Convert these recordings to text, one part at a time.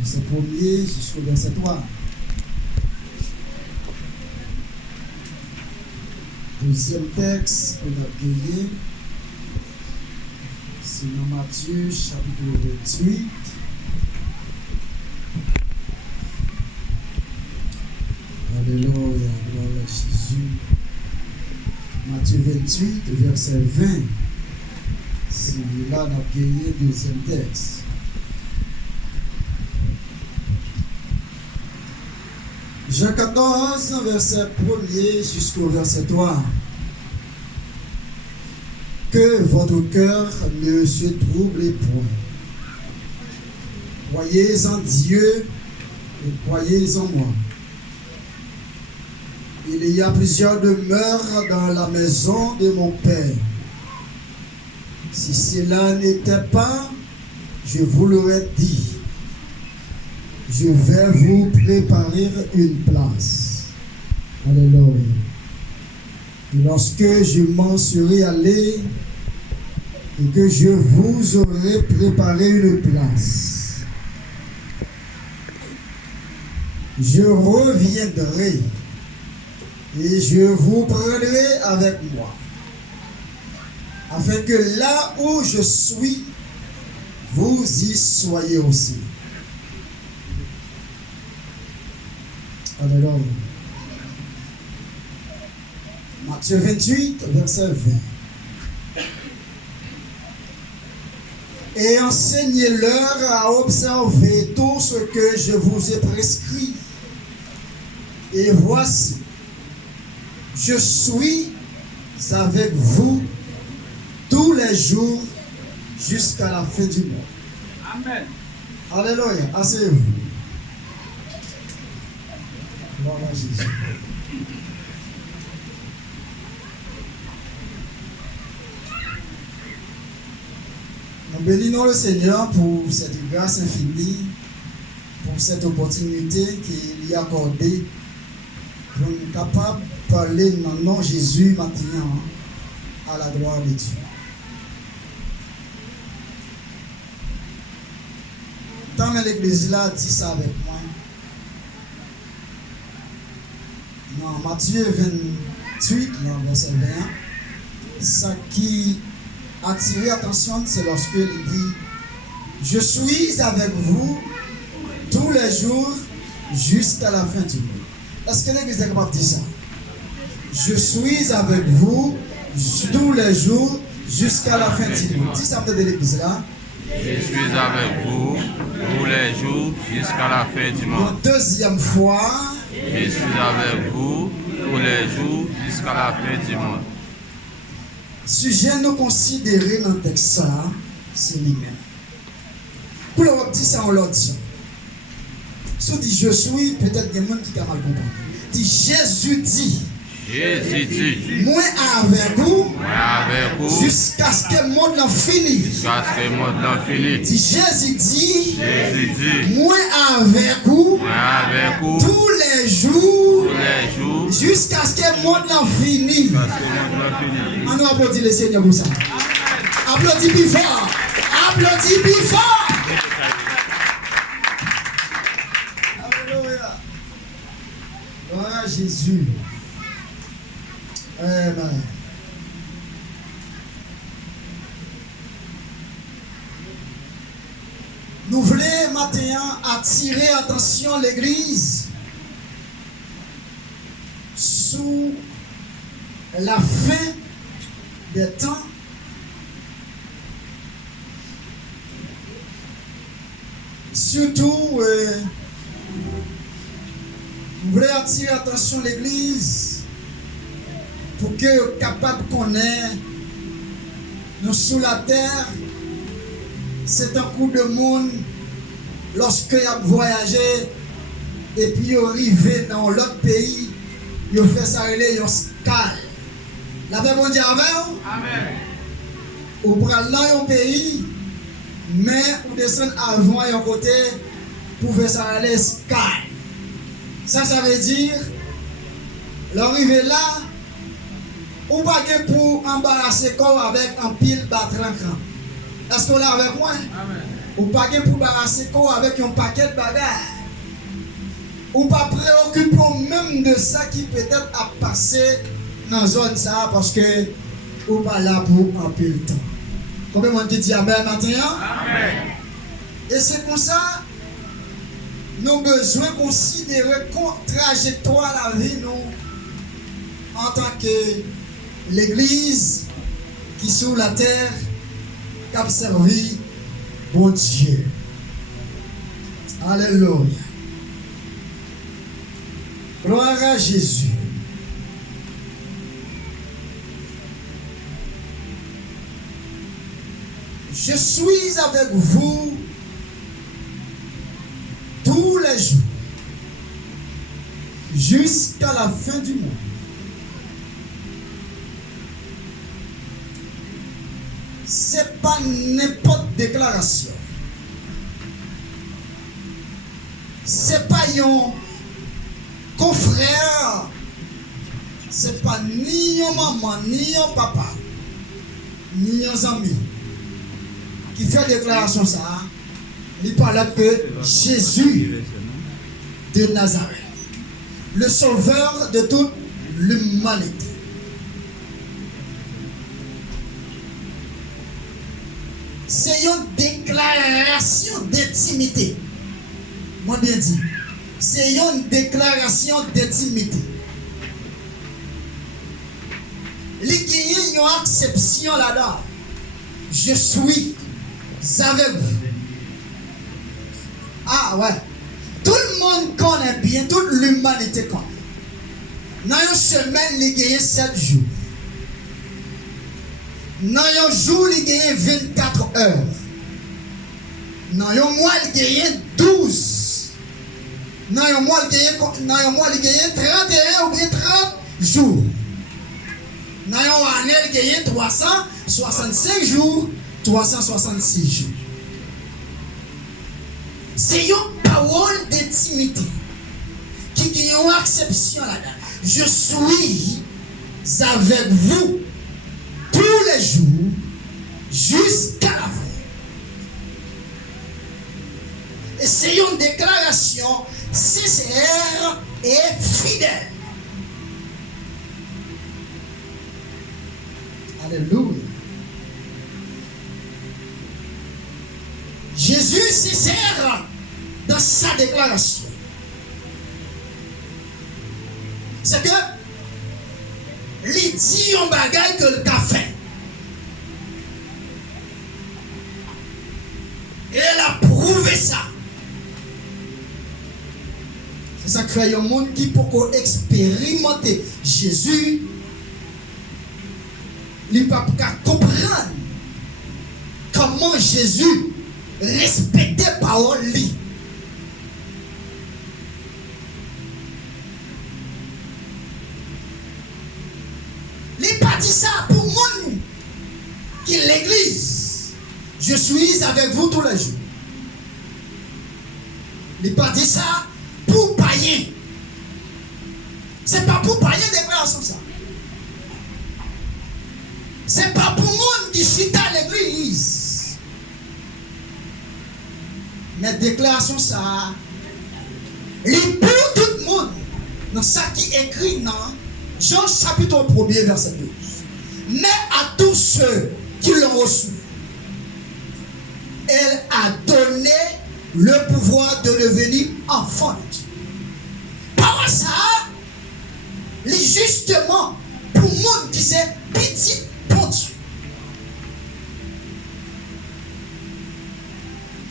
Verset 1er jusqu'au verset 3. Deuxième texte pour notre gagner, c'est dans Matthieu chapitre 28. Alléluia, gloire à Jésus. Matthieu 28, verset 20. C'est là qu'on a gagné deuxième texte. Jean 14, verset 1er jusqu'au verset 3. Que votre cœur ne se trouble point. Croyez en Dieu et croyez en moi. Il y a plusieurs demeures dans la maison de mon Père. Si cela n'était pas, je vous l'aurais dit. Je vais vous préparer une place. Alléluia. Et lorsque je m'en serai allé et que je vous aurai préparé une place, je reviendrai et je vous prendrai avec moi, afin que là où je suis, vous y soyez aussi. Alléluia. Matthieu 28, verset 20. Et enseignez-leur à observer tout ce que je vous ai prescrit. Et voici, je suis avec vous tous les jours jusqu'à la fin du mois. Amen. Alléluia. Asseyez-vous. Gloire à Jésus. Nous bénissons le Seigneur pour cette grâce infinie, pour cette opportunité qu'il y a accordée pour nous capables de parler dans le nom de Jésus maintenant à la gloire de Dieu. Tant que l'église là dit ça avec moi, dans Matthieu 28, verset 21, ça qui a attiré l'attention, c'est lorsque il dit: je suis avec vous tous les jours jusqu'à la fin du monde. Est-ce que l'église est capable de dire ça? Je suis avec vous tous les jours jusqu'à la fin du monde. Dis ça de l'église là. Je suis avec vous tous les jours jusqu'à la fin du monde. Une deuxième fois. Je suis avec vous tous les jours jusqu'à la fin du monde. Sujet nous considérer dans le texte, c'est lui-même. Pour leur dire ça, on leur dit. Si on dit je suis, peut-être qu'il y a des gens qui ont mal compris. Dit Jésus dit. Jésus dit. Moi avec vous. Moi avec vous. Jusqu'à ce que le monde en finisse. Jusqu'à ce que le monde en finisse. Dit Jésus dit. Jésus dit. Moi avec vous. Moi avec vous. Tous les jours. Tous les jours. Jusqu'à ce que le monde en finisse. Jusqu'à ce que le monde en finisse. On nous applaudit le Seigneur pour ça. Applaudis plus fort. Applaudis plus fort. Alléluia. Gloire à Jésus. Amen. Nous voulons maintenant attirer attention à l'Église sous la fin des temps. Surtout, nous voulons attirer attention à l'Église pour que soient capables de connaître nous sous la terre. C'est un coup de monde lorsque ils ont voyagé et puis ils arrivent dans l'autre pays, ils ont fait ça, ils ont scale. La paix, bon Dieu, amen. Ou prendre là un pays, mais ou descendre avant et un côté pour faire ça aller scale. Ça veut dire, l'arrivée là, ou pas pour embarrasser corps avec un pile battre. Est-ce qu'on l'a avec moi? Amen. Ou pas pour barrasser quoi avec un paquet de bagages. Ou pas préoccupé même de ça qui peut-être a passé dans la zone ça parce que ou pas là pour un peu le temps. Combien de monde qui dit amen matin? Amen. Et c'est pour ça nous avons besoin de considérer la trajectoire de la vie nous en tant que l'église qui est sur la terre qui a servi bon Dieu. Alléluia. Gloire à Jésus. Je suis avec vous tous les jours jusqu'à la fin du monde. C'est pas n'importe déclaration. C'est pas un confrère. C'est pas ni un maman, ni un papa, ni un ami qui fait déclaration ça. Il parle de Jésus de Nazareth, le sauveur de toute l'humanité. C'est une déclaration d'intimité. Moi bien dit. C'est une déclaration d'intimité. Il y a une exception là-dedans. Je suis avec vous. Ah ouais. Tout le monde connaît bien, toute l'humanité connaît. Dans une semaine, il y a 7 jours. Dans un jour, il y a 24 heures. Dans un mois, il y a 12. Dans un mois, il y a 31 ou bien 30 jours. Dans une année, il y a 365 jours, 366 jours. C'est une parole d'intimité qui a une acception là-dedans. Je suis avec vous tous les jours jusqu'à la fin. Et c'est une déclaration sincère et fidèle. Alléluia. Jésus sincère dans sa déclaration. C'est que il dit un bagage que le café. Et elle a prouvé ça. C'est ça que fait un monde qui peut expérimenter Jésus. Il ne peut pas comprendre comment Jésus respectait la parole. Il n'a pas dit ça pour monde qui est l'église. Je suis avec vous tous les jours. Il n'a pas dit ça pour païen. C'est pas pour païen déclaration ça. C'est pas pour monde qui cite à l'église. Mais déclaration ça, il pour tout le monde. Dans ça qui est écrit dans Jean chapitre 1er verset 12. Mais à tous ceux qui l'ont reçu, elle a donné le pouvoir de devenir enfant de Dieu. Par ça, justement, pour le monde qui s'est petit pour Dieu.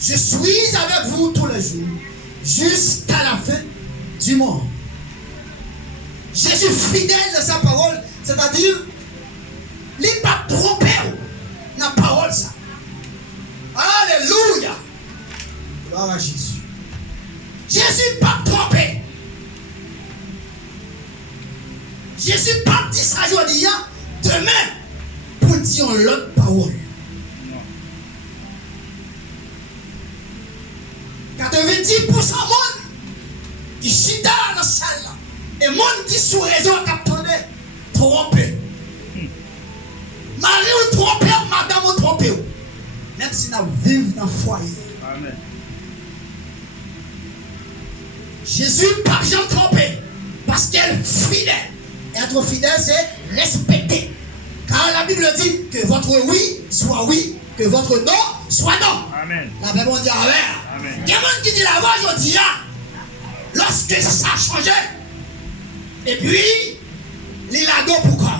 Je suis avec vous tous les jours, jusqu'à la fin du monde. Jésus fidèle de sa parole, c'est-à-dire, il n'est pas trompé dans la parole ça. Alléluia. Gloire à Jésus. Jésus n'est pas trompé. Jésus n'est pas dit ça aujourd'hui, demain, pour dire l'autre parole. 90% de monde qui chita dans la salle là. Et le monde qui sous raison a capté, trompé. Marie ou trompé, madame ou trompé. Même si nous vivons dans le foyer. Amen. Jésus par jamais trompé. Parce qu'elle est fidèle. Être fidèle, c'est respecter. Car la Bible dit que votre oui soit oui, que votre non soit non. Amen. La Bible dit amen. Amen. Il y a des gens qui disent la voix aujourd'hui, lorsque ça a changé, et puis, il a dos pour quand?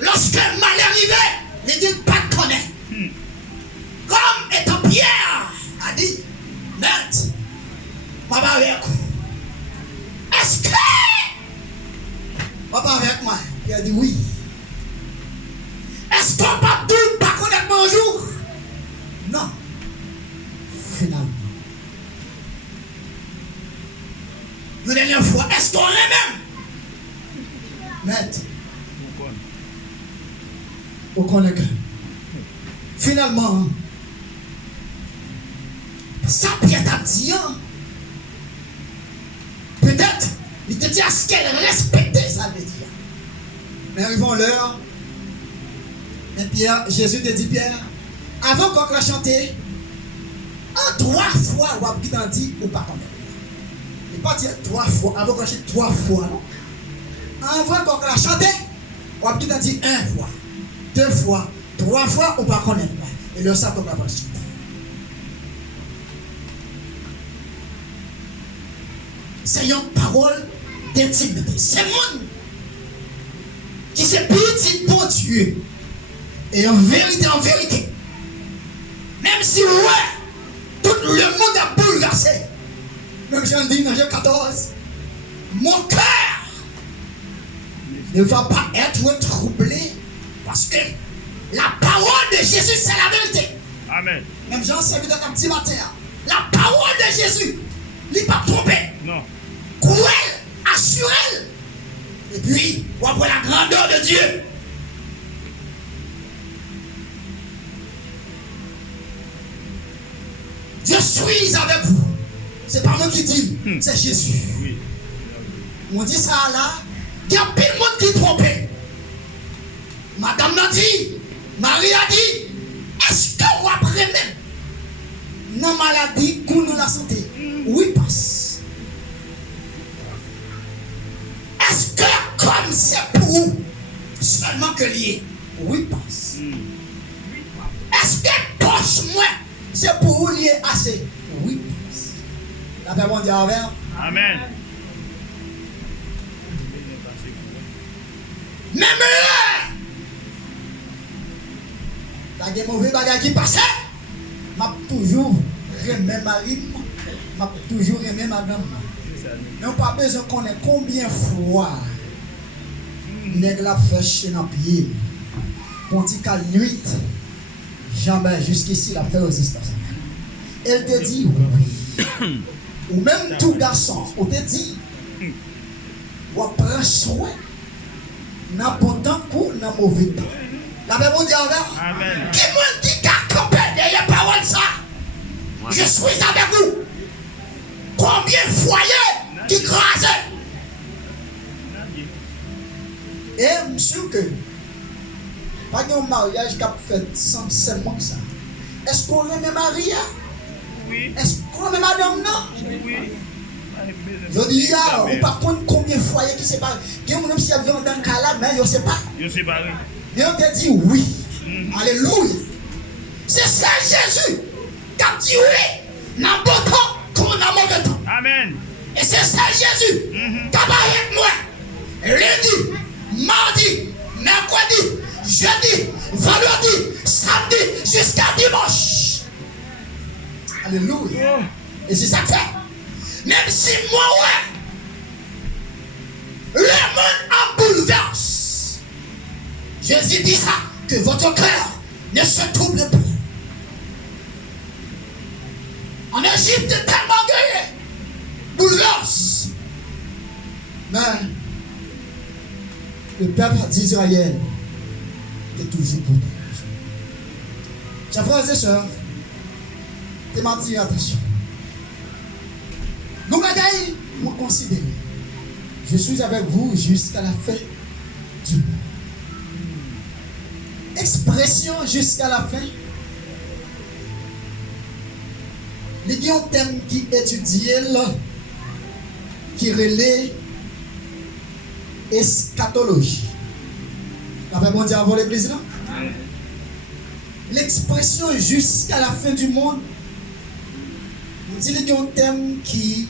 Lorsque le mal est arrivé, il dit pas de connaître. Comme étant Pierre a dit, Maître, papa avec vous. Est-ce que papa avec moi? Il a dit oui. Est-ce qu'on va tout pas connaître mon jour? Non. Finalement. Une dernière fois, est-ce qu'on est même? Maître. Au connaît que. Finalement, ça Pierre t'a dit, peut-être, il te dit à ce qu'elle respectait, ça veut dire. Mais arrivons l'heure. Et Pierre, Jésus te dit, Pierre, avant qu'on la chanter, en 3 fois, ou qui t'en dit, ou pas quand même. Il pas dire 3 fois, avant qu'on chante 3 fois, non. Avant qu'on la chanter, ou qui t'en dit 1 fois, 2 fois, 3 fois, ou pas connaître. Et le sac, on va pas chanter. C'est une parole d'intimité. C'est monde qui se petit pour Dieu. Et en vérité, même si tout le monde a bouleversé, même j'en dis dans Jean 14, mon cœur ne va pas être troublé parce que la parole de Jésus, c'est la vérité. Amen. Même Jean 5 dans un petit matin, la parole de Jésus, il n'est pas trompé. Non. Cruel, assuré. Et puis, on voit la grandeur de Dieu. Je suis avec vous. C'est pas moi qui dis, c'est Jésus. Oui. On dit ça là, il y a plein de monde qui est trompé. Madame n'a dit, Marie a dit, est-ce que vous après même, non maladie, qu'on nous la santé? Oui, passe. Est-ce que comme c'est pour vous, seulement que lié? Oui, passe. Est-ce que poche moi, c'est pour vous lier assez? Oui, passe. La paix mondiale envers. Amen. Même là, la des mauvais bagages qui passaient, m'a toujours aimé Marie, m'a toujours aimé madame. Mais on n'a pas besoin qu'on ait combien de fois nèg la fait chez dans pied. Pontica nuit, jamais jusqu'ici la fait résistance. Elle te dit oui. Ou même tout garçon, on te dit, on prend soin. N'importe coup, n'a mauvais temps. La Bible dit Amen. qui me dit qu'à camper derrière parole ça? Je suis avec vous. Combien de foyers qui crasent? Et je suis sûr que pas de mariage qui a fait sans seulement ça. Est-ce qu'on aime Maria? Oui. Est-ce qu'on aime madame non? Oui. Je dis, on par contre combien de foyers qui séparent? Il y a même si y a dans le cas là, mais je ne sais pas. Je sais pas. Mais on te dit oui. Alléluia. C'est ça Jésus qui a dit oui. Dans le bon temps comme dans le mauvais temps. Amen. Et c'est ça Jésus qui a parlé avec moi. Lundi, mardi, mercredi, jeudi, vendredi, samedi, jusqu'à dimanche. Alléluia. Et c'est ça que fait. Même si moi, ouais, le monde en bouleverse. Jésus dit ça, que votre cœur ne se trouble pas. En Égypte, tellement gueulé, bouleverse. Mais le peuple d'Israël est toujours protégé. Chers frères et sœurs, t'es menti, attention. Nous, bagaille, nous considérons. Je suis avec vous jusqu'à la fin du monde. l'expression jusqu'à la fin. Il y a un thème qui étudie là, qui relaie eschatologie. Avez bon Dieu avant l'église là? L'expression jusqu'à la fin du monde. On dit qu'il y a un thème qui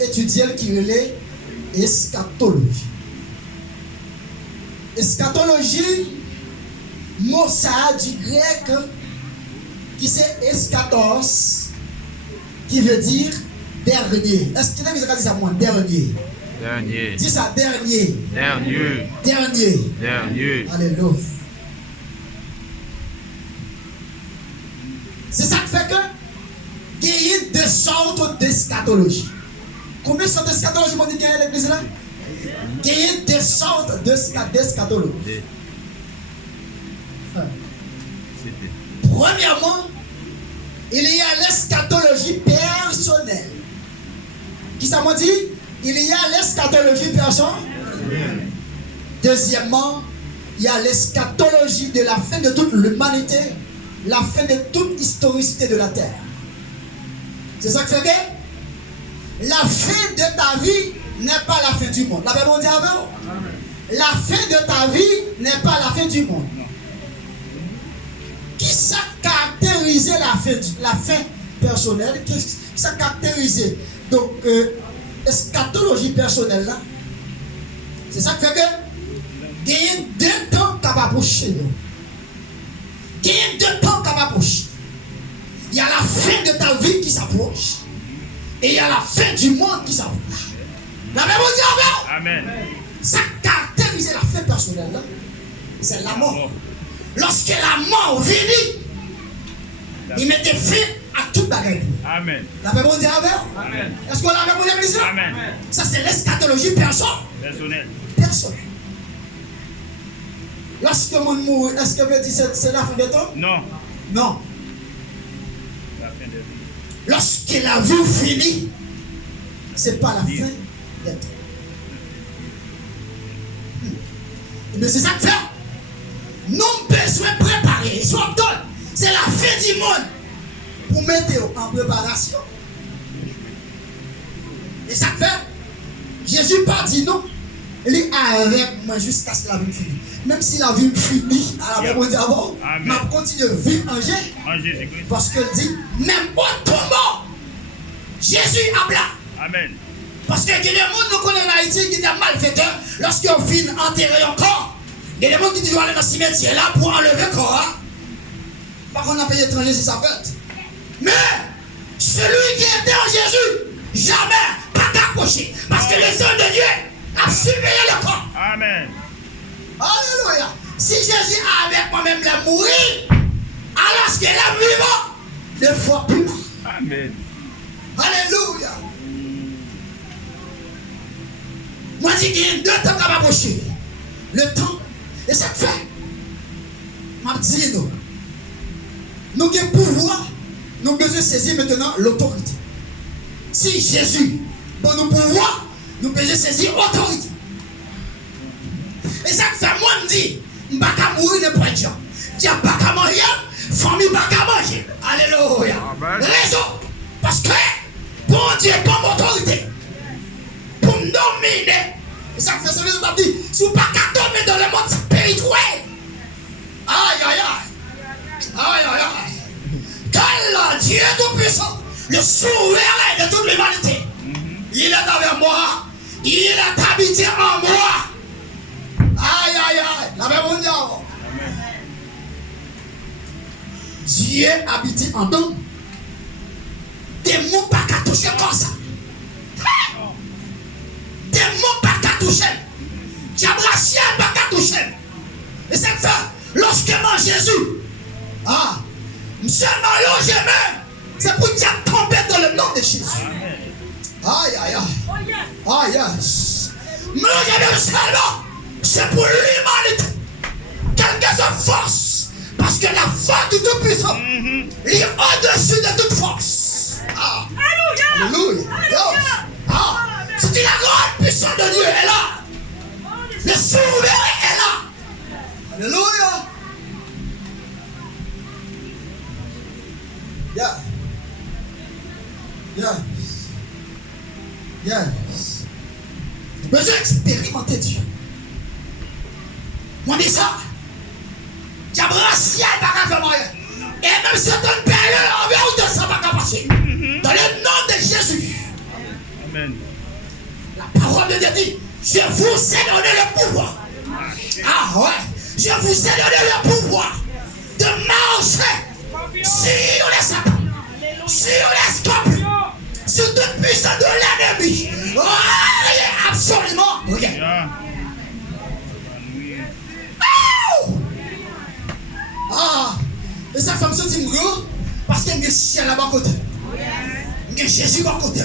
étudie, qui relaie eschatologie. Eschatologie, mot ça du grec qui c'est eschatos, qui veut dire dernier. Est-ce que vous avez dit ça moi? Dernier. Dernier. Dis ça, dernier. Dernier. Dernier. Dernier. Alléluia. C'est ça qui fait que il y a deux sortes d'eschatologie. Combien de sortes d'eschatologie m'ont dit qu'il y a l'église là? Il y a deux sortes d'eschatologie. Premièrement, il y a l'eschatologie personnelle. Qui ça m'a dit? Il y a l'eschatologie personnelle. Deuxièmement, il y a l'eschatologie de la fin de toute l'humanité, la fin de toute historicité de la terre. C'est ça que c'est que la fin de ta vie n'est pas la fin du monde. La Bible dit avant. La fin de ta vie n'est pas la fin du monde. Qui ça caractérise la fin personnelle? Qui ça caractérise? Donc, eschatologie personnelle là, c'est ça qui fait que il y a deux temps qui va approcher. Il y a deux temps qui va approcher. Il y a la fin de ta vie qui s'approche et il y a la fin du monde qui s'approche. La Bible dit encore. Amen. Ça caractérise la fin personnelle là, c'est la mort. Lorsque la mort vient, il mettait fin à toute bagarre. Amen. La Bible dit avec. Amen. Est-ce qu'on l'a même pour l'église? Amen. Ça c'est l'eschatologie Personnel. personnelle. Lorsque mon mourit, est-ce que vous dites c'est la fin de temps? Non. Non. La fin de vie. Lorsque la vie finit, c'est pas la fin de temps. Mais c'est ça que fait. Nous besoin préparer. C'est la fin du monde. Pour mettre en préparation. Et ça fait, Jésus pas dit non. Il est avec moi jusqu'à ce que la vie finisse. Même si la vie finit, à la Bible d'abord, je continue de vivre en Jésus. Parce qu'il dit, même au tombeau, Jésus a là. Amen. Parce que il y a des gens nous connaissent en Haïti qui sont malfaiteurs lorsqu'on finit enterrer un corps. Il y a des gens qui disent aller dans le cimetière là pour enlever le corps. Par contre, on a payé étranger si ça fait. Mais celui qui était en Jésus, jamais pas t'approcher. Parce que les hommes de Dieu a surveillé le corps. Amen. Alléluia. Si Jésus a avec moi-même la mourir, alors qu'il est vivant, deux fois plus. Amen. Alléluia. Moi, je dis qu'il y a deux temps à m'approcher. Le temps, et ça fait. Je dis nous. Nous avons pouvoir, nous avons besoin de saisir maintenant l'autorité. Si Jésus, pour nous pouvoir, nous avons besoin de saisir l'autorité. Et ça fait, moi, je dis, je ne vais pas mourir n'importe quoi. Je ne vais pas manger, famille ne va pas manger. Alléluia. Raison. Parce que, bon Dieu, bonne autorité. Pour nous dominer. Et ça fait, ça veut dire, si vous ne pouvez pas dominer dans le monde spirituel. Aïe, aïe, aïe. Aïe, aïe, aïe. Quel Dieu tout-puissant, le souverain de toute l'humanité, il est avec moi, il est habité en moi. Aïe, aïe, aïe. La Bible dit. Dieu habite en nous. Des mots pas qu'à toucher comme ça. Des mots pas qu'à toucher. Diabrachien pas qu'à toucher. Et c'est fait, lorsque moi Jésus, seulement là, j'aime, c'est pour dire tomber dans le nom de Jésus. Aïe, aïe, aïe. Aïe, aïe. Mais j'aime seulement, c'est pour l'humanité. Quelle que soit force. Parce que la force du Tout-Puissant est au-dessus de toute force. Alléluia. C'est la grande puissance de Dieu est là. Le souverain est là. Alléluia. Yeah. Yes. Yes. Besoin d'expérimenter Dieu. Moi, dis ça. J'ai brassé par la moyen. Et même si tu es payé, on va où ça va passer. Dans le nom de Jésus. Amen. La parole de Dieu dit, je vous ai donné le pouvoir. Ah ouais. Je vous ai donné le pouvoir de marcher sur les sapins, sur les scorpions, sur toute puissance de l'ennemi. Oh, absolument. Regarde. Yeah. Ah, et ça fait me sentir mieux parce que Messie est là-bas côté. Que Jésus va côté.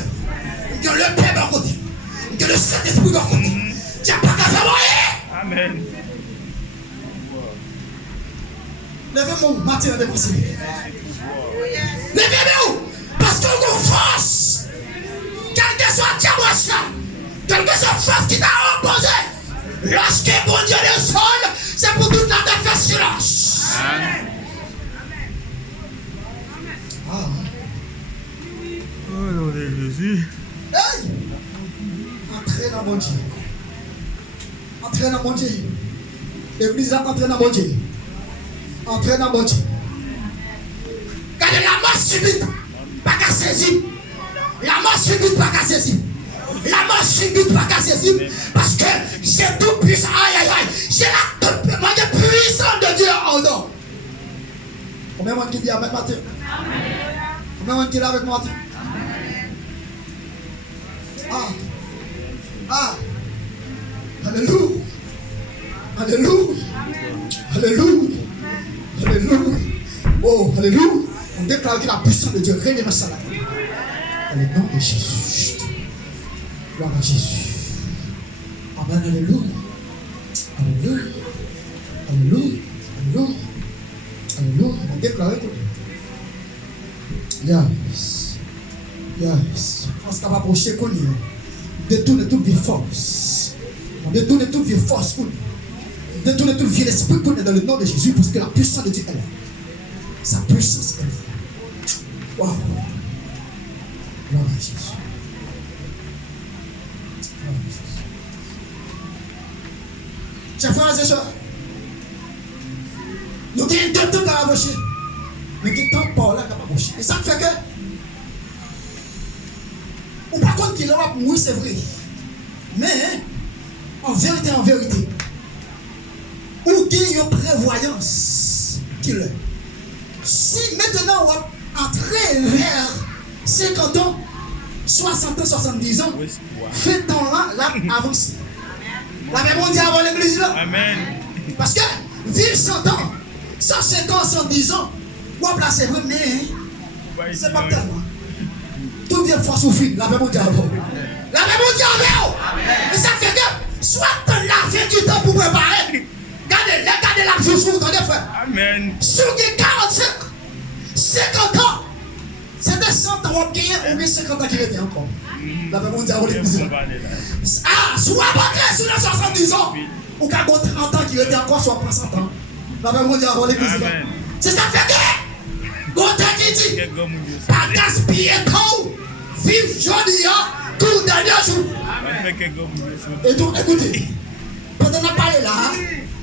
Que le Père va côté. Que le Saint-Esprit va côté. Tu n'as pas qu'à faire moyen. Amen. Levez-moi matin de possible. Levez-vous parce que vous force. Quel que soit diable, quelle que soit force qui t'a opposé. Lorsque bon Dieu est sol, c'est pour toute la tête faire silence. Ah. Oh nom de Jésus. Hey! Entrez dans mon Dieu. Entrez dans mon Dieu. L'église a entré dans mon Dieu. Entrez dans mon Dieu. Regardez la mort subite, pas qu'à saisir. La mort subite, pas qu'à saisir. La mort subite, pas qu'à saisir. Parce que j'ai tout puissant. Aïe, aïe, aïe. J'ai la toute puissance de Dieu en nous. Combien de monde qui dit avec moi? Combien de monde qui est là avec moi? Ah. Ah. Alléluia. Alléluia. Alléluia. Alléluia. Oh, alléluia. On déclare que la puissance de Dieu règne dans sa vie. Dans le nom de Jésus. Gloire à Jésus. Amen. Alléluia. Alléluia. Alléluia. Alléluia. Alléluia. On déclare que. Yes. Yes. On se capable d'approcher qu'on y est. Détourne toute vie force. On détourne toute vie force qu'on y est. Détourne toute vie l'esprit qu'on est dans le nom de Jésus parce que la puissance de Dieu est là. Sa puissance est là. Wow. Gloire à Jésus. Gloire à Jésus. Chers frères et sœurs, nous avons deux temps à approcher. Mais nous avons pas là à approcher. Et ça fait que on par contre qu'il aura mourir, c'est vrai. Mais en vérité, ou qu'il y a une prévoyance qu'il est. Si maintenant on va entrer vers 50 ans, 60 ans, 70 ans, fait temps là, avance. La même on dit avant l'église là. Amen. Parce que vivre 100 ans, 150, 110 ans, on va placer vrai, mais c'est pas tellement. Tout vient force au fil, la même on dit avant. La même on dit avant. Mais ça fait que, soit tu as fait du temps pour préparer. Regardez la vie sur ton frère. Amen. Sur les 45, 50 ans, c'était 100 ans, on gagne, ou bien 50 ans qui étaient encore. La même on dit avant l'église. Ah, soit pas sur les 70 ans, ou qu'à 30 ans qui étaient encore, soit pas 100 ans. La même on dit avant l'église. C'est ça fait que, Gothé qui dit, pas gaspiller tout, vive joli, tout dernier jour. Et donc, écoutez, pendant qu'on a parlé là,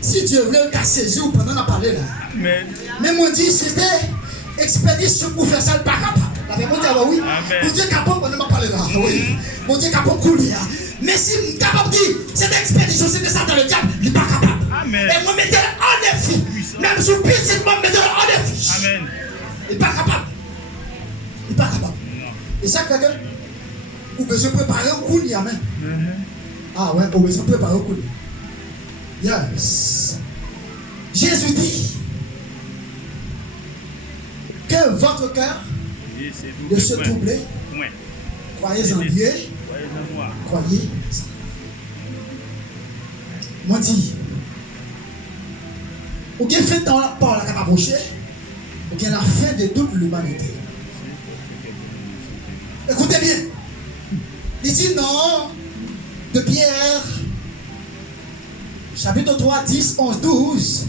si Dieu voulait le saisir pendant qu'on a parlé là, mais moi dit c'était expédition pour faire ça, le pas capable. La même on dit oui, mon Dieu est capable pendant qu'on a parlé là, oui, mon Dieu est capable de couler. Mais si je suis capable de dire, cette expédition, c'était ça dans le diable, il n'est pas capable. Et moi, mettez en défi. Même sous piste, moi, mettez en défi. Amen. Il n'est pas capable. Il n'est pas capable. Et ça, quelqu'un, vous besoin de préparer un coup, amen. Ah ouais, vous besoin de préparer un coup. Yes. Jésus dit que votre cœur ne se troubler. Croyez en Dieu. Croyez. Moi dit, ou bien fait dans la part la approcher, ou bien la fin de toute l'humanité. Écoutez bien. Il dit non de Pierre. Chapitre 3, 10, 11, 12.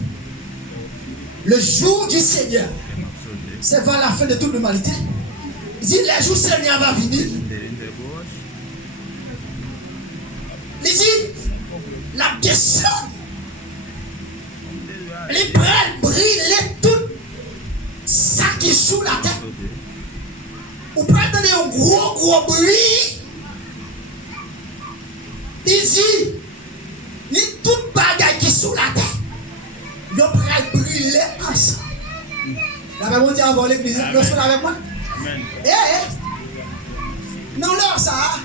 Le jour du Seigneur, c'est vers la fin de toute l'humanité. Il dit, le jour du Seigneur va venir. Il dit, la question, les bras brillent tout ça qui est sous la tête. Vous pouvez donner un gros bruit. Il dit, il y a toute bagaille qui est sous la tête. Vous pouvez briller ensemble. La Bible dit avant l'église, vous êtes avec moi? Non, là, ça,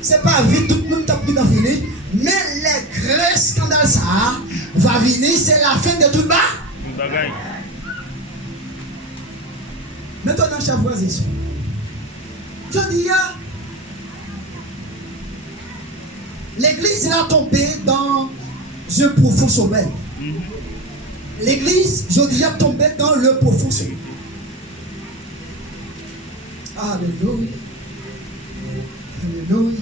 c'est pas vite, tout le monde t'a bien fini. Mais les grands scandales, ça, va venir, c'est la fin de tout bas. Maintenant, chers frères et sœurs, je dis, l'église a tombé dans un profond sommeil. L'église, je dis, a tombé dans le profond sommeil. Alléluia. Alléluia.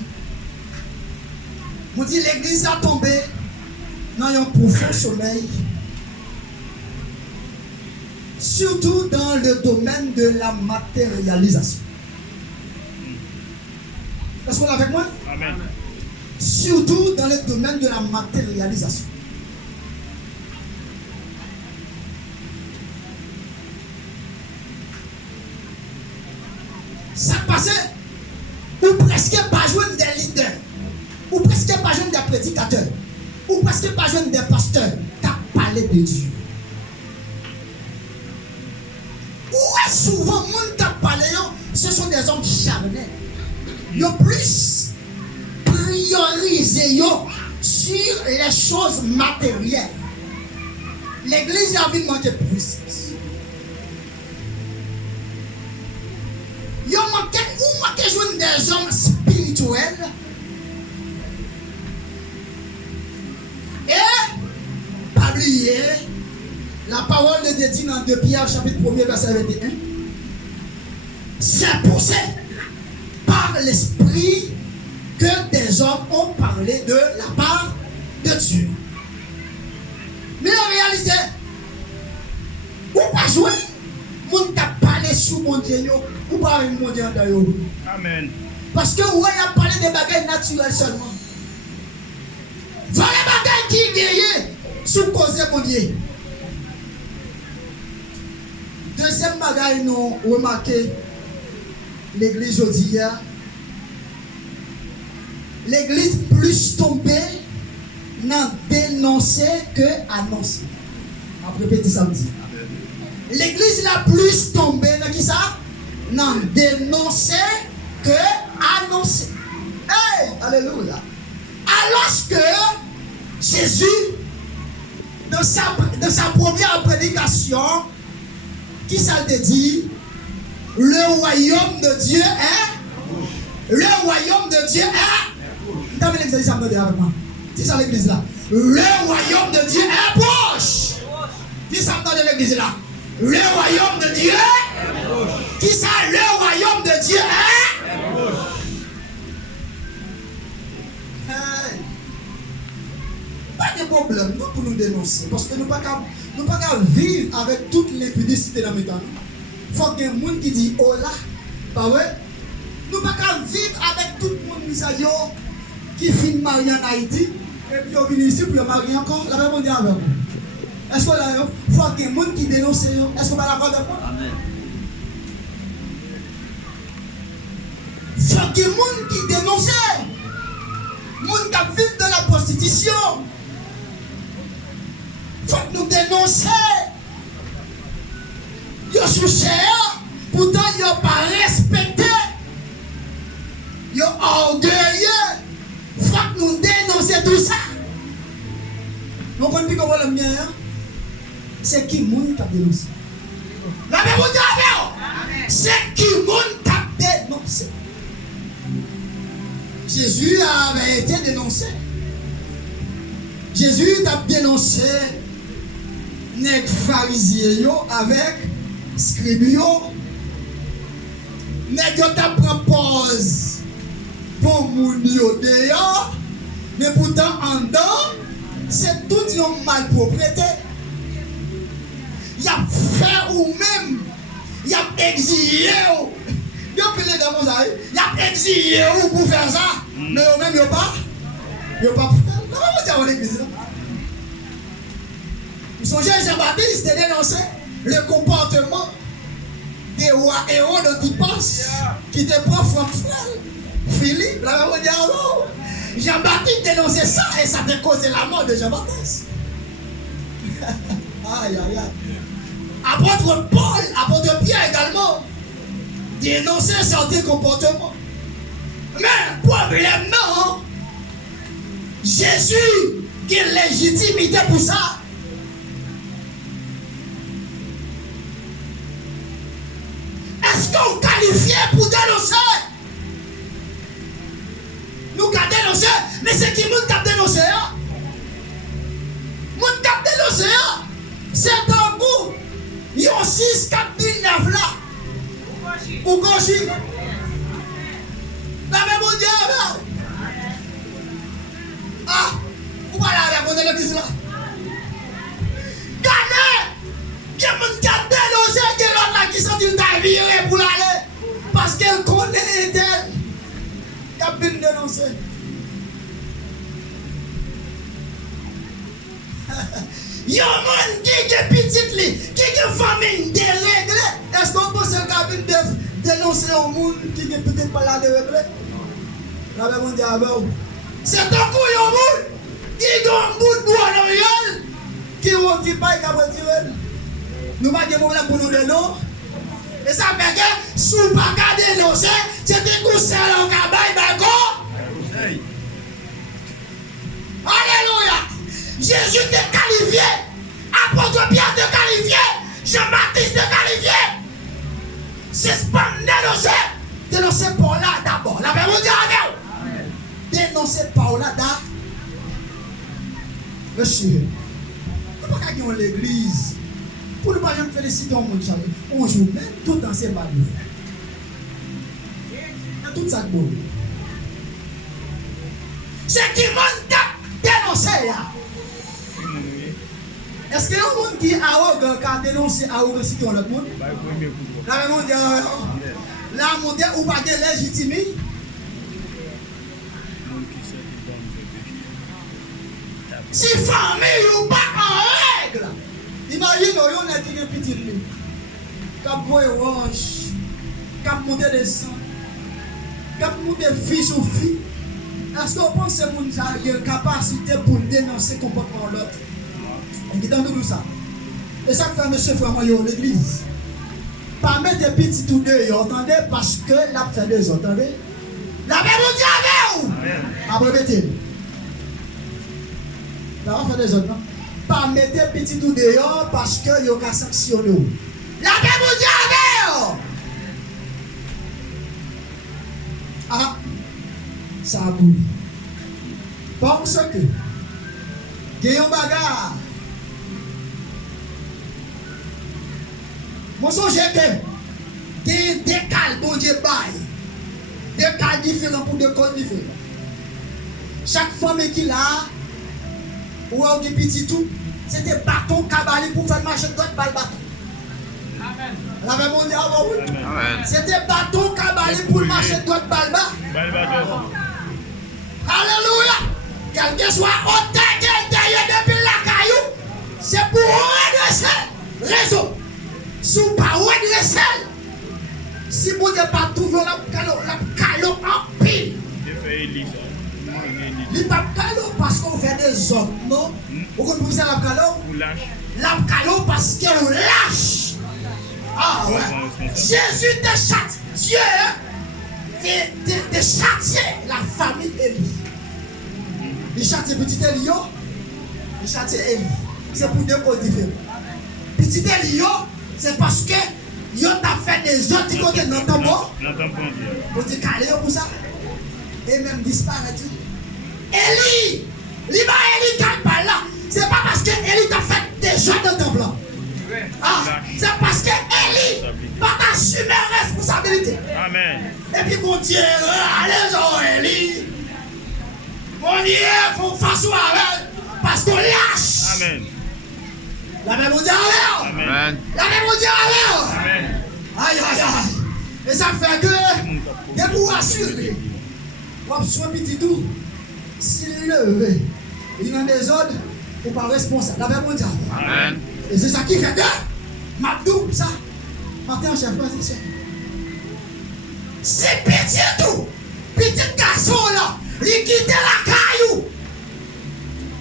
On dit l'église a tombé dans un profond sommeil. Surtout dans le domaine de la matérialisation. Est-ce qu'on est avec moi? Amen. Surtout dans le domaine de la matérialisation. Ça passait, ou presque pas jouer des leaders, ou presque pas jouer des prédicateurs, ou presque pas jouer des pasteurs, qui parlé de Dieu. Où est souvent, les gens qui parlent, ce sont des hommes charnels. Ils ont plus priorisé sur les choses matérielles. L'église a envie de manquer plus. Ils ont manqué jouer des hommes spirituels. Et, pas oublier, la parole de Dieu dit dans 2 Pierre, chapitre 1er, verset 21. C'est poussé par l'esprit que des hommes ont parlé de la part de Dieu. Mais en réalité, ou pas jouer, on t'a parlé sur mon Dieu, ou pas avec mon Dieu. Amen. Parce que ouais, il a parlé des bagages naturels seulement. Voilà les bagages qui viennent sous cause de mon Dieu. Deuxième bagage, nous remarqué l'église aujourd'hui. L'église plus tombée n'a dénoncé que annoncé. Après petit samedi. L'église la plus tombée dans qui ça? N'a dénoncé que annoncé. Hey, alléluia. Alors que Jésus, dans sa première prédication, qui ça te dit? Le royaume de Dieu est. Le royaume de Dieu est. T'as vu l'église ça me dit avec moi? Dis ça l'église là. Le royaume de Dieu est proche. Dis ça dans l'église là. Le royaume de Dieu. Qui ça? Le royaume de Dieu est. Hey. Pas de problème, nous pour nous dénoncer. Parce que nous ne pouvons pas vivre avec toutes les publicités dans le temps. Il faut que les gens qui disent oh là, pas vrai? Nous ne pouvons pas vivre avec tout le monde qui finit marié en Haïti et puis on vient ici pour marier encore. La même chose avec vous. Est-ce que là, il faut que les gens qui dénoncent, est-ce qu'on va l'accorder avec moi? Amen. Il faut que les gens qui dénoncent, les gens qui vivent de la prostitution, il faut que nous dénoncer. Ils sont sous cher, pourtant ils n'ont pas respecté. Ils sont orgueilleux. Il faut que nous dénoncer tout ça. Nous comprenons comment le mien, c'est qui moun t'a dénoncé. La même chose, c'est qui moun t'a dénoncé. Jésus avait été dénoncé. Jésus t'a dénoncé les pharisiens avec scribes. Les gens t'a proposé pour moun yo dehors, mais pourtant en dedans, c'est tout une malpropreté. Il y a fait ou même, il y a exilé ou. Il y a exilé ou pour faire ça. Mais eux-mêmes, ils n'ont pas. Ils n'ont pas pour faire. Non, on va dire en église. Vous songez, Jean-Baptiste a dénoncé le comportement des rois héros de toute passe qui étaient propres frère. Philippe, là, on va dire alors. Jean-Baptiste dénonçait ça et ça a causé la mort de Jean-Baptiste. Aïe, aïe, aïe. Apôtre Paul, apôtre Pierre également, dénonçait certains comportements. Mais problème non, Jésus qui est légitimité pour ça. Est-ce qu'on qualifie pour dénoncer? Nous avons dénoncé, mais c'est qui nous avons dénoncé? Nous avons dénoncé, c'est un goût. Il y a 6, 4, 9 là. Ou gauche. La même mon Dieu. Ah, où va la raconter l'église là? Regardez, il y a mon Dieu dénoncé que l'autre là qui sont une taille virée pour l'aller. Parce qu'elle connaît elle. Il a bien dénoncé. Il y a un monde qui est petit, qui est famille déréglée. Est-ce qu'on pense que Gabin doit dénoncer un monde qui est peut-être pas là déréglé? C'est un coup, il y a un monde qui a un bout de bois dans le qui est occupé par le nous ne pouvons pas pour nous dénoncer. Et ça fait que si vous ne pouvez pas dénoncer, c'est un coup seul en cabaye, d'accord? Alléluia! Jésus t'a qualifié, apôtre Pierre t'a qualifié, Jean-Baptiste t'a qualifié. C'est pas dénoncer par là d'abord. La même chose avec vous. Dénoncer par là d'abord. Monsieur, nous ne pouvons pas gagner l'église. Pour ne pas féliciter au monde, on joue même tout dans ces balles. Tout ça de beau. C'est qui m'a dénoncé là. Est-ce qu'il y a un monde qui a dénoncé à aussi dans le monde? La même monde, la mondiale ou pas de légitimité? Si famille ou pas en règle, imagine on a dit un petit lit, cap boy orange, cap monter des sangs, cap monter fils ou fille. Est-ce qu'on pense que mon a une capacité pour dénoncer le comportement de l'autre? Et dans tout ça. Et ça fait monsieur frère l'église. Pas mettre des petits tout deux, entendez, parce que la fait deux, entendez? La même dit avec vous. Après mettez. La va faire des autres, non? Pas mettre des petits tout dehors parce que il y a sanctionné. La même dit avec vous. Ah, ça a boulé. Parce que, il y a un bagarre. Moi, je que des décals, bon Dieu, des cas différents pour des causes différentes. Chaque famille qui l'a, ou a des petits tout, c'était bâton cabali pour faire marcher d'autres balles bâton. Amen. La même on dit avant oui. C'était bâton cabali pour marcher d'autres balles bâton. Alléluia. Quel que soit au taille depuis la caillou, c'est pour redresser réseau. Sous pas redresser. Si vous n'avez pas trouvé la calo en pile. Il n'est pas calo parce qu'on fait des autres, non? Vous comprenez ça, la calo? La calo parce qu'on lâche. Ah ouais. Jésus te châtie. Dieu te châtie la famille Élie. Il châtie petit Élio. Il châtie Élie. C'est pour deux causes différentes. Petit Élio, c'est parce que il a fait des autres qui côté dans ton mot. Pour te caler pour ça. Et même disparaître. Élie, Élie calme pas là. C'est pas parce que Élie t'a fait des gens dans ton plan. Ah, c'est parce que Élie va t'assumer la responsabilité. Amen. Et puis mon Dieu, allez, Élie. Mon Dieu, faut façon avec. Parce qu'on lâche. Amen. La même mondiale alors. Amen. La même mondiale alors. Amen. Aïe, aïe, aïe. Et ça fait que, de vous assurer, on soit petit tout, s'il levé, il y a des ordres, ou pas responsable. La même mondiale. Amen. Et c'est ça qui fait que, Mabdou, ça, matin, chef, frère, c'est petit tout, petit garçon là, il quitte la caillou.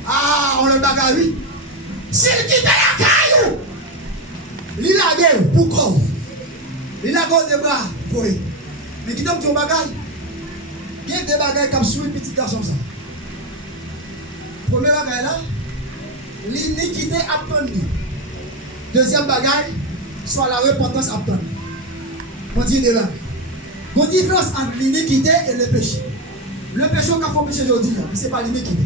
Ah, on le bagarre, oui. S'il quitte la caillou, il a gueule pour quoi? Il a gauche de bras pour lui. Mais qui donne ton bagage? Il y a des bagages comme sur le petit garçon ça. Premier bagage là, l'iniquité attendue. Deuxième bagage, soit la repentance attendue. On dit devant. Il y a une différence entre l'iniquité et le péché. Le péché qu'on a fait péché aujourd'hui, ce n'est pas l'iniquité.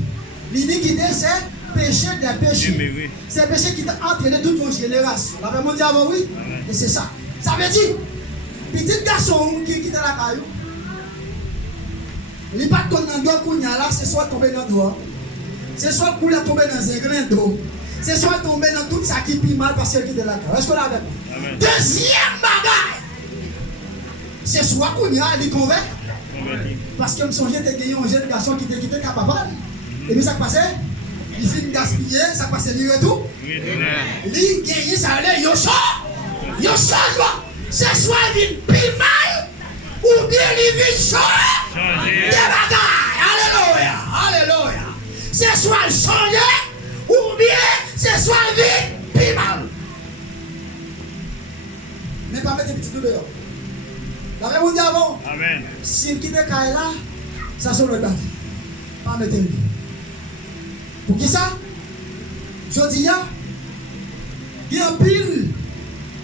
L'iniquité, c'est péché des péchés. C'est le péché qui t'a entraîné toute une génération. La même dit avant, oui. Et c'est ça. Ça veut dire, petit garçon qui quitte la caillou, il n'est pas tombé dans l'eau, c'est soit tombé dans l'eau, c'est soit tombé dans un grain d'eau, c'est soit tombé dans tout ça qui pille mal parce qu'il quitte la caillou. Est-ce qu'on a avec moi? Deuxième bagage, c'est soit qu'on y a, il convainc. Parce que je me songeais de gagner un jeune garçon qui était quitté capable. Et puis ça passait, il finit gaspiller, ça passait lui retour. Il gagne, ça allait, il sort. Il sort, c'est soit il vient plus mal, ou bien il vient changer. Des bagailles. Alléluia. Alléluia. C'est soit il change, ou bien c'est soit il vient plus mal. Mais pas mettre des petits douleurs. La même dit avant. Amen. S'il quitte Kaila, ça sont le bas. Pas mettre lui. Pour qui ça? Je dis, il y a un pile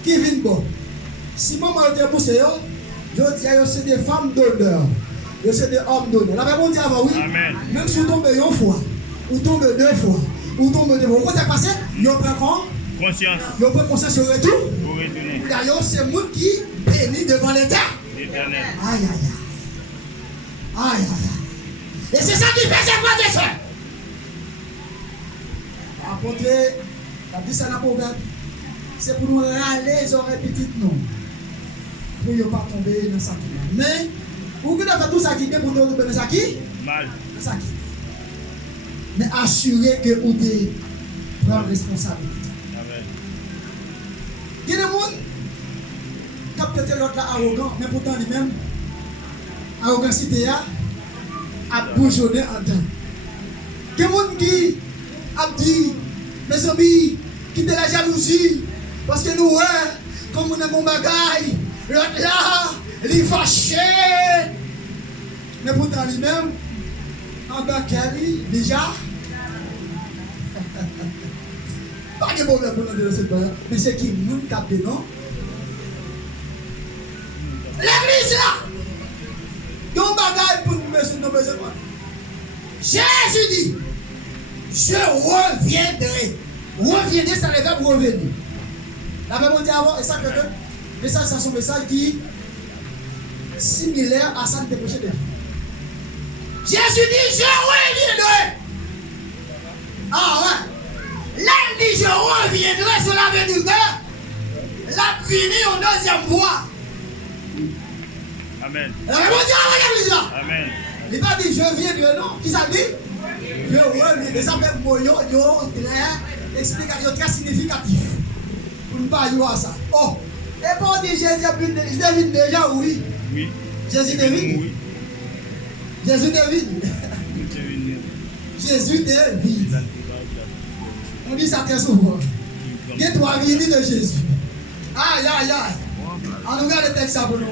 qui vient bon. Si maman était poussé, je dis, c'est des femmes d'honneur. C'est des hommes d'honneur. La même dit avant, oui. Amen. Même si vous tombez une fois, ou tombez deux fois, ou tombez deux fois, vous avez passé, vous prenez conscience. Vous prenez conscience sur le retour. D'ailleurs, c'est moi qui bénit devant l'État. Aïe, aïe, aïe. Aïe, aïe, aïe. Et c'est ça qui fait ces frères et sœurs. Apporter, la vie, ça n'a pas ouvert. C'est pour nous râler les oreilles petites, non. Pour ne pas tomber dans ça. Mais, pour que nous fassions tout ça qui est pour nous tomber dans ça qui? Mal. Dans ça qui. Mais assurer que vous devez prendre responsabilité. Amen. Il y a des gens qui peut-être l'autre là arrogant, mais pourtant lui-même, arrogancité a bourgeonné en temps. Il y a des gens qui a dit, mes amis, quittez la jalousie, parce que nous, comme on a mon bagaille, l'autre là, il est fâché. Mais pourtant lui-même, en tant qu'elle, déjà, pas de problème pour nous de cette période, mais c'est qui nous capte, non? L'église là, ton bagage pour nous mettre nos besoins. Jésus dit, je reviendrai. Reviendrai, ça le verbe revenir. La Bible dit avant, et ça fait que, mais ça, c'est un message qui est similaire à ça de dépêcher de Jésus dit, je reviendrai. Ah ouais. Là, il dit, je reviendrai, cela veut dire que la venue en deuxième fois. Amen. La Bible dit, l'église là. Amen. Il n'a pas dit, je viendrai, non. Qui ça dit? Je reviendrai. Ça fait moyo, très explicatif, très significatif. Pour ne pas jouer à ça. Oh. Et pour dire, Jésus devine déjà, oui. Oui. Jésus devine. Oui. Jésus devine. Jésus devine. On dit ça très souvent. Il y a trois vignes de Jésus. Aïe, aïe, aïe. On regarde le texte pour nous.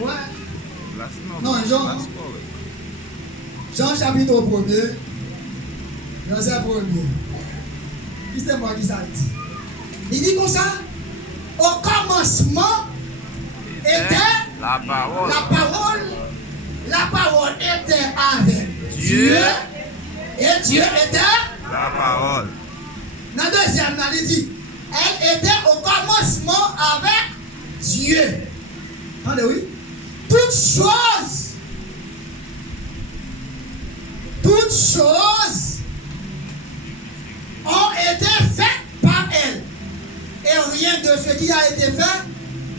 Non, Jean chapitre 1er, verset 1er. Qui c'est moi qui ça dit? Il dit comme ça. Au commencement était la parole. La parole était avec Dieu. Et Dieu était la parole. Dans le deuxième, il dit, elle était au commencement avec Dieu. Attendez, oui. Toutes choses ont qui a été fait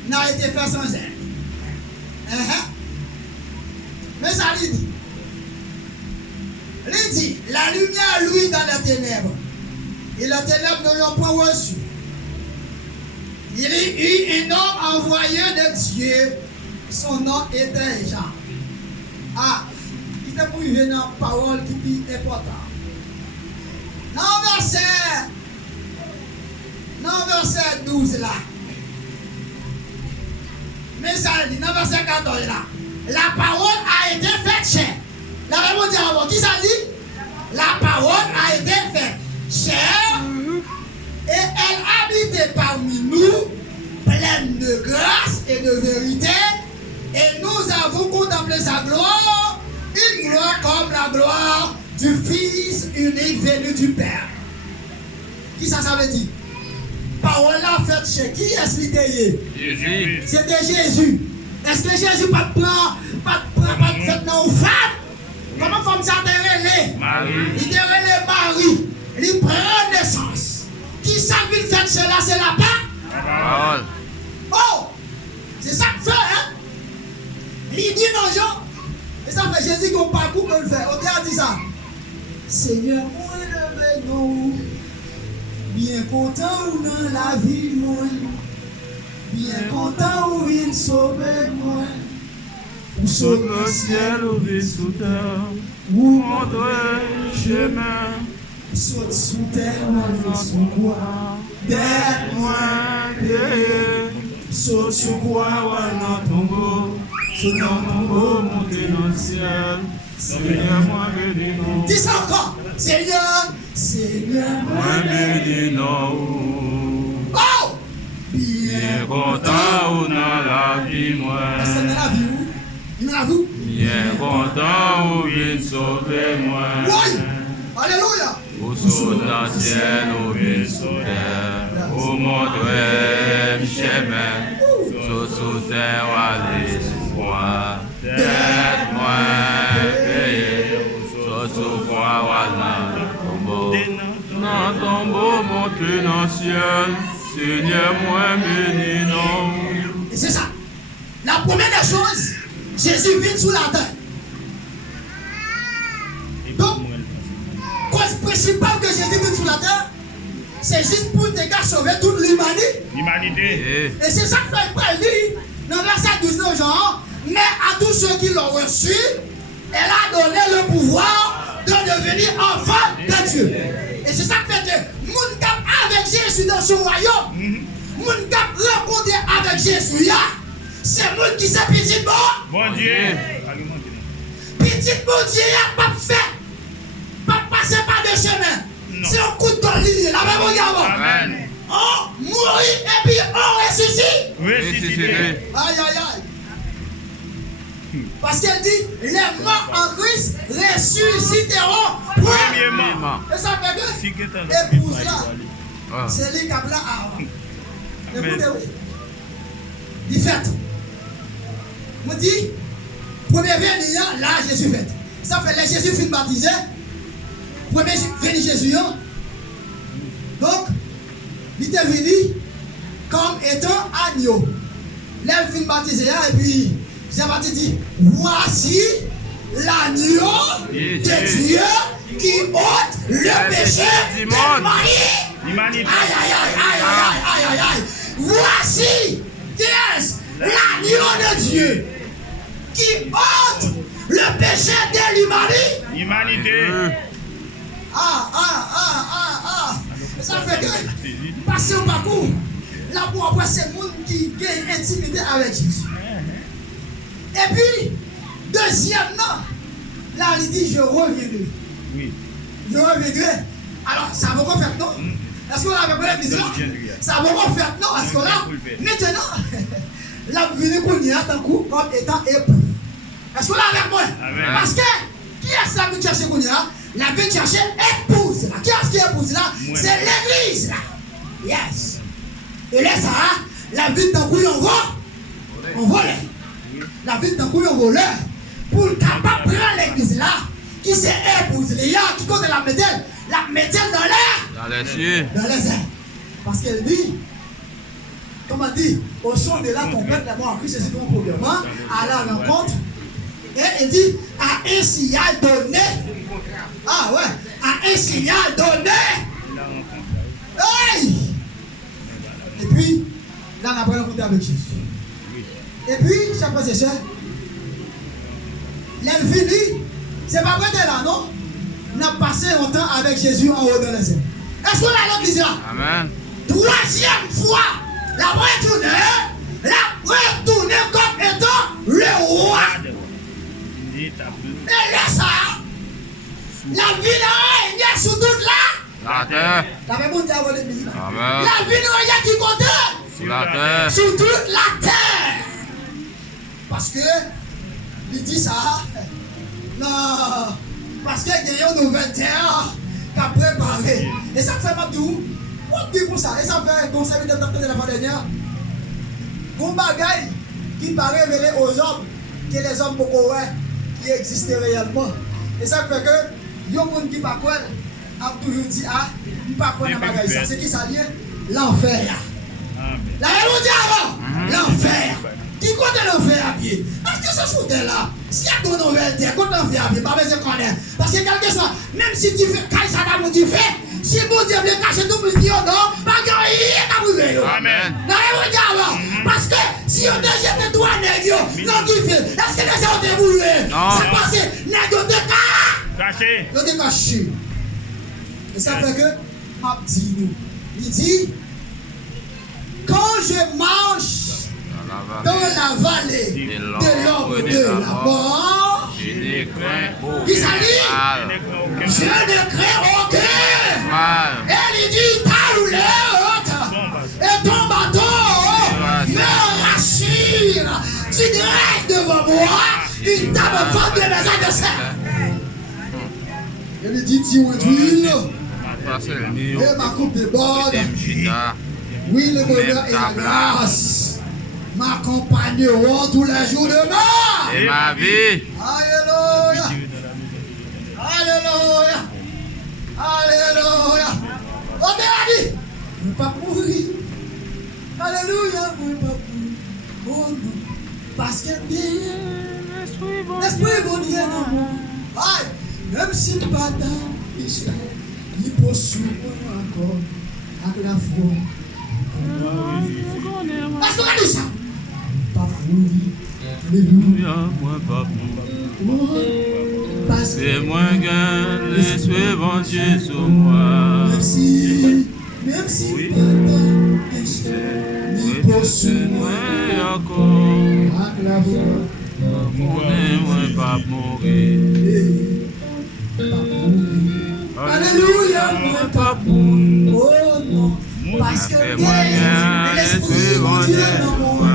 n'a été fait sans elle. Mais ça lui dit, la lumière lui dans les ténèbres, et les ténèbres ne l'ont pas reçu. Il y eut un homme envoyé de Dieu, son nom était Jean. Ah, il était pour une parole qui est importante. Dans verset 12 là, mais ça dit, dans verset 14 là, la parole a été faite chair. La Bible dit avant, qui ça dit? La parole a été faite chair et elle habitait parmi nous, pleine de grâce et de vérité, et nous avons contemplé sa gloire, une gloire comme la gloire du Fils unique venu du Père. Qui ça veut dire? Parole là faite chair. Qui est-ce qui était? Jésus. C'était Jésus. Est-ce que Jésus pas de fait non femme? Comment femme ça te relève? Marie. Il te relève Marie. Il prend naissance. Qui ça qui fait cela? C'est la paix? Parole. Oh! C'est ça que fait, hein? Il dit non, Jean. Et ça fait Jésus qu'on parcourt peut le faire. On a dit ça. Seigneur, moi, levé nous. Bien content ou dans la vie, moi. Bien content où il sauve moi. Ou Sous le ciel ou vie sous terre, ou montre chemin, saute sous terre, moi sous quoi. D'être moi, saute sur quoi ou dans tombeau, sous dans tombeau, monter dans le ciel. Seigneur, moi bénis nous. dis ça encore. Seigneur, Seigneur, Moi bénis nous. oh! Bien content ou dans la vie, moi. Est-ce que dans la vie, où? Il dans la vie? Bien content ou vient sauver moi. Oui! Alléluia! Au saut dans le ciel, au vient sous terre, au montre chemin, sous terre, ou aller sous quoi. Tête moi payé, sous quoi, ou aller tombeau. Dans tombeau, monter dans le ciel, Seigneur, moi bénis nous. Et c'est ça. La première des choses, Jésus vient sur la terre. Donc, cause principale que Jésus vient sur la terre, c'est juste pour te sauver toute l'humanité. Et c'est ça que fait dit dans verset 19 Jean, mais à tous ceux qui l'ont reçu, elle a donné le pouvoir de devenir enfant de Dieu. Et c'est ça qui fait que moun kap avec Jésus dans son royaume, moun kap rencontré avec Jésus, c'est moun qui s'est petit bon. Bon Dieu. Petit bon Dieu, pas fait, pas passer par des chemins. C'est un coup de collier, la même regarde. Amen. On mourit et puis on ressuscite. Ressuscité. Aïe, aïe, aïe. Parce qu'elle dit, les morts en Christ ressusciteront Premièrement. Et ça fait que Si que t'as épouse là, Ah. c'est lui qui a là avant. Écoutez, oui. Il fait. On dit, premier venir, là, Jésus fait. Ça fait les Jésus fin baptisé. Premier venir Jésus. Donc, il est venu comme étant agneau. Là, il fin baptisé, et puis, Jean-Baptiste dit, voici l'agneau de Dieu qui ôte le péché du monde. L'humanité. Aïe, aïe, aïe, aïe, aïe, aïe, aïe, aïe. Voici qui est l'agneau de Dieu qui ôte le péché de l'humanité. L'humanité. Ça fait que passer au parcours, là pour après c'est le monde qui gagne intimité avec Jésus. Et puis, deuxièmement, là il dit je reviendrai. Oui. Je reviendrai. Alors, ça va qu'on faire non? Est-ce qu'on a un problème là? Ça va qu'on faire non? Est-ce qu'on a? Maintenant, la venue qu'on y a tant coup comme étant époux. Est-ce qu'on a avec moi? Parce que, qui est-ce la venue chercher qu'on y a? La venue chercher épouse. Qui est-ce qui est épouse là? C'est l'église là. Yes. Et là, ça, la vie d'un coup, on vole. La vie d'un coup, on vole. Pour capable de prendre l'église là, qui s'est épouse, les gars, qui compte la mettre dans l'air. Dans les cieux. Dans les airs. Parce qu'elle dit, comment dire, au son de la trompette, d'abord en Christ, c'est ton problème, à la rencontre. Et il dit, à un signal donné. Ah ouais, à un signal donné. Hey! Et puis, là, on a pris rencontre avec Jésus. Et puis, chers frères et sœurs, l'infini, c'est pas vrai de là, non? On a passé longtemps avec Jésus en haut de les airs. Est-ce qu'on a l'autre déjà? Amen. Troisième fois, la retourner comme étant le roi. Et là, ça, la vie là, il y a sous toute là. La terre. La même monde a volé musique. Amen. La vie là, il y a qui côté? Sur la terre. Sur toute la terre. Parce que, il dit ça. Non. Parce qu'il y a une nouvelle terre qu'a préparée. Et ça fait pas tout. On dit pour ça. Et ça fait un conseil de la fois dernière. Bon bagaille qui paraît révélé aux hommes que les hommes beaucoup qui existent réellement. Et ça fait que les gens qui ne pas quoi a toujours dit ah, ne pas quoi dans bagaille ça. C'est qui ça lié? L'enfer. La réalité avant, l'enfer. Qui compte l'enfer à pied? Est-ce que ça fout là? S'il y a une nouvelle terre, compte l'enfer à pied, pas besoin de connaître. Parce que quelque chose, même si tu fais, quand ça va vous dire, si vous Dieu veut cacher tout le monde, non, pas de rien à vous dire. Amen. La réalité avant. Parce que si on déjà des doigts négociés, non, qui fait? Est-ce que les gens ont déboulé? C'est parce que négocier caché. Ils ont caché. Et ça fait que, m'a dit nous, il dit, quand je marche dans la vallée de l'ombre de la mort, Je ne crains qui s'allie, aucun je ne crains aucun. mal. Elle dit, ta roulette et ton bâton me rassure. Tu dresses devant moi une table forte de maison de sel. Elle dit, tu d'huile et ma coupe de bord. Oui, le bonheur et la grâce m'accompagneront tous les jours de Et ma vie. Alléluia. Alléluia. Alléluia. On t'a dit, on ne pas mourir. Alléluia, on ne pas mourir. Oh non. Parce que bien, l'esprit bon Dieu dans moi. Aïe, même si le bâtard Israël, il poursuit encore avec la foi. Est-ce qu'on a dit ça? Pas fouille. Alléluia. Moi pas c'est moi gain, les suivants Dieu sur moi. Même si il poursuit moi encore. avec la foi. Moi pas mourir. Alléluia, moi pas mourir. Oh non. Parce que l'esprit de Dieu dans moi.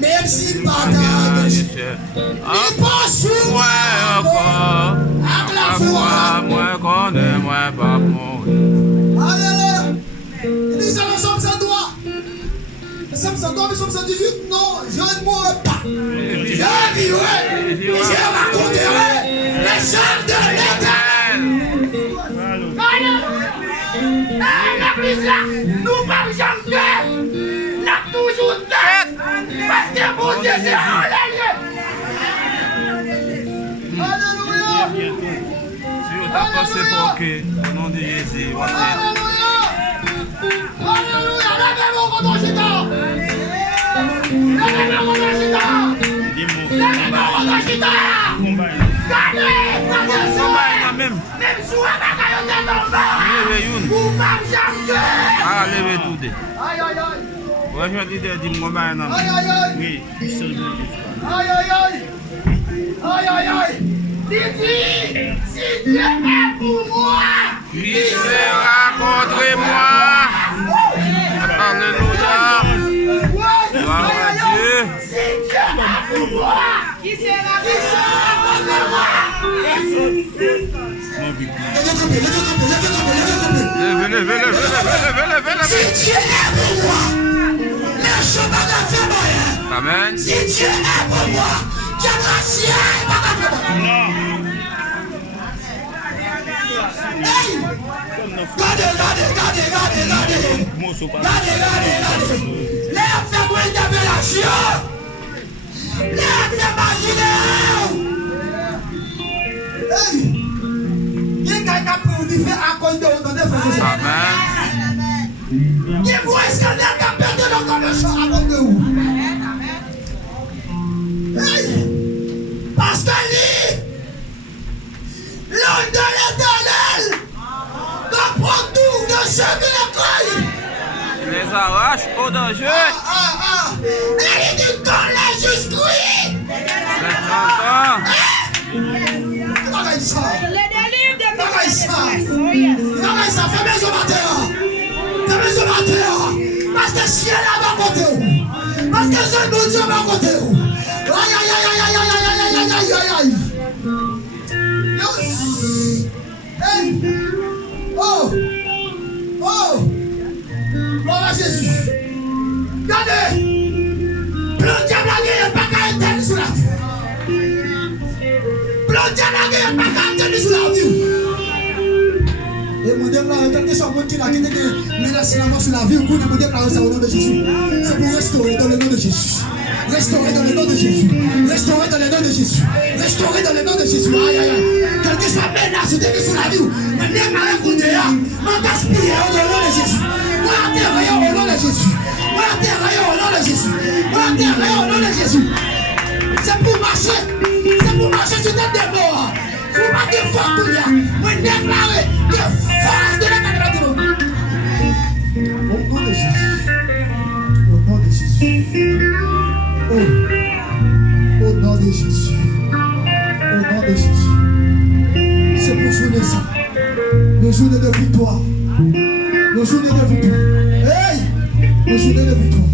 Même si pas il poursuit moi encore. avec la foi. Moi connais, moi pas mourir. Alléluia. Il dit ça dans Somme 103. Le Somme 103, le Somme 118, non, je ne mourrai pas. Je vivrai et je raconterai les œuvres de l'Éternel. L'église là, nous ne pouvons jamais faire. Nous avons toujours fait. Parce que mon Dieu, c'est Alléluia. Alléluia. Si on t'a passé pour que, au nom de Jésus, Alléluia. Alléluia. Levez-moi contre Chita. Levez-moi contre Chita. Levez-moi contre Chita. Gardez, même si on a pas vous pas jamais. ah, levez tout. Aïe, aïe, aïe. Ouais, je vais te dire, moi, Aïe, aïe, aïe. oui. Aïe, aïe, aïe. Aïe, aïe, aïe. Dis-y, si Dieu est pour moi, Qui sera contre moi? Alléluia. Gloire à Dieu. Si Dieu est pour moi, qui sera contre moi? Levez. Si Dieu est pour moi, le chemin de fait moyen. Amen. Si Dieu est pour moi, Dieu grâce est pas fait moyen. Les affaires pour interpellation. Les affaires marginales. Hey! Il y a quelqu'un pour lui faire accorder au nom de frères. Amen. Il y a un scandale qui a perdu le corps de champ à côté de vous. Hey! Parce que lui, l'homme de l'éternel, comprend tout de ceux qui le croient. Il les arrache au danger. Et il dit qu'on les jusqu'oui. Les 30 ans. Bagaille ça. délivre des Bagaille ça. Oh yes. Bagaille ça. Fais-moi ce matin. Fais-moi ce matin. Parce que le ciel là va côté. Parce que je nous dis va côté. Aïe aïe aïe aïe aïe aïe aïe aïe aïe aïe. Hey. Oh. Oh. Gloire à Jésus. Regardez. Plan diable la guerre pas qu'à éteindre sur la vie. Plan diable la guerre pas qu'à éteindre sur la vie. Et mon Dieu, là, regardez ce monde qui a quitté menace la mort sur la vie. Vous pouvez me déclarer ça au nom de Jésus. C'est pour restaurer dans le nom de Jésus. Restaurer dans le nom de Jésus. Restaurer dans le nom de Jésus. Restaurer dans le nom de Jésus. Aïe aïe aïe. Quelle que soit menace sur la vie. Mais déclarez pour Dieu. Mon gaspiller au nom de Jésus. Moi enterrer au nom de Jésus. Moi enterrer au nom de Jésus. Moi enterrer au nom de Jésus. C'est pour marcher. C'est pour marcher sur notre démon. Vous marquez fort tout bien. Moi déclarer que force de la cathédrale. Au nom de Jésus. Au nom de Jésus. Oh. Au nom de Jésus. Au nom de Jésus. C'est pour journée ça. Le journée de victoire. Le journée de victoire. Hey! Le journée de victoire.